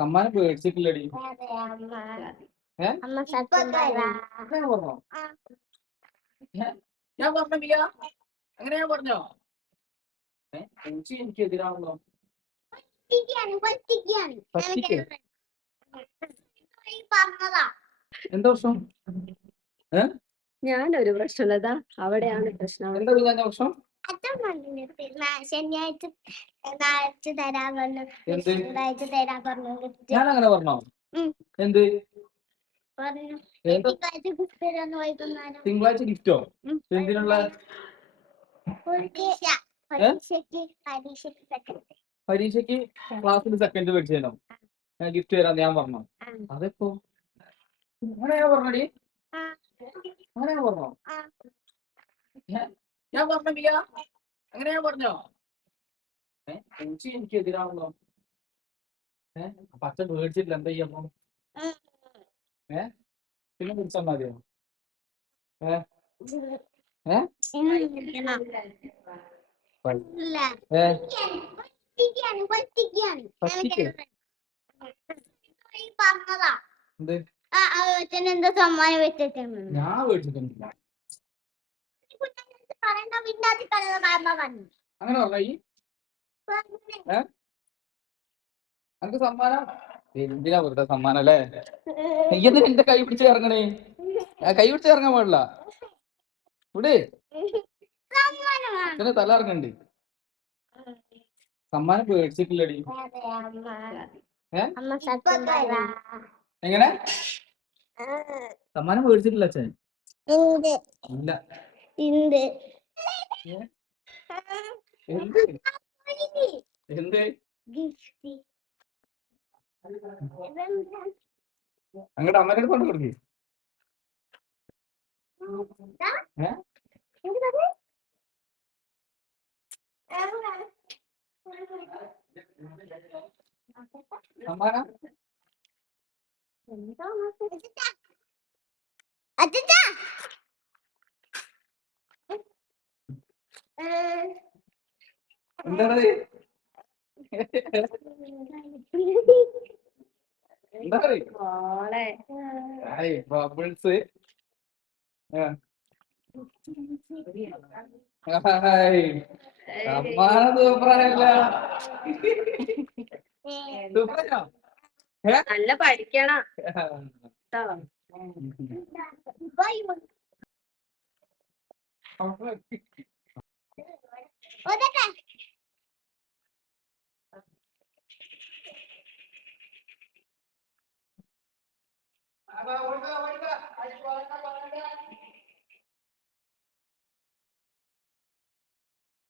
സമ്മാനം പേടിച്ചിട്ടില്ലടി. പറഞ്ഞോ ഞാൻ പറഞ്ഞില്ല. അങ്ങനെ ഞാൻ പറഞ്ഞോ? എനിക്ക് എതിരാണല്ലോ. എന്താ പ്രശ്നം? ഞാനൊരു പ്രശ്നമില്ല, അവിടെയാണ് പ്രശ്നം. എന്താ ഞാൻ പ്രശ്നം? ശനിയാഴ്ച തരാൻ പറഞ്ഞു. ഞാൻ അങ്ങനെ പറഞ്ഞോ? എന്ത് തിങ്കളാഴ്ച ഗിഫ്റ്റോ? എന്തിനുള്ള? പരീക്ഷയ്ക്ക് ക്ലാസ്സിൽ സെക്കൻഡ് പഠിച്ചേനോ? ഞാൻ ഗിഫ്റ്റ് തരാം ഞാൻ പറഞ്ഞോ? അതെപ്പോ അങ്ങനെ ഞാൻ പറഞ്ഞടി? അങ്ങനെ ഞാൻ പറഞ്ഞോ? ഞാൻ പറഞ്ഞില്ല. അങ്ങനെ ഞാൻ പറഞ്ഞോ? എനിക്ക് എതിരാണല്ലോ. അപ്പൊ അച്ഛൻ മേടിച്ചിട്ടില്ല, എന്താ ചെയ്യപ്പോ? പിന്നെ വിളിച്ചാൽ മതിയോ? എന്താ സമ്മാനം വെച്ചിട്ട് ഞാൻ മേടിച്ചിട്ടൊന്നുമില്ല. അങ്ങനെ പറഞ്ഞ എനിക്ക് സമ്മാനം എന്തിനാ വെറുതെ സമ്മാനം അല്ലേ? എന്തിനാ എന്റെ കൈ പിടിച്ച് ഇറങ്ങണേ? കൈ പിടിച്ച് ഇറങ്ങാൻ പാടില്ല. ഇവിടെ അച്ഛനെ തല ഇറങ്ങണ്ട്. സമ്മാനം പേടിച്ചിട്ടില്ലടി. എങ്ങനെ സമ്മാനം പേടിച്ചിട്ടില്ല അച്ഛൻ? ഇല്ല. എന്ത് അങ്ങോട്ട് അമ്മേനെ കൊണ്ട് കൊടുക്കേ? സമ്മാനം എന്താണ്? ബബിൾസ്. സമ്മാനം സൂപ്പറായല്ല. സൂപ്പറായോ? നല്ല പഠിക്കണം.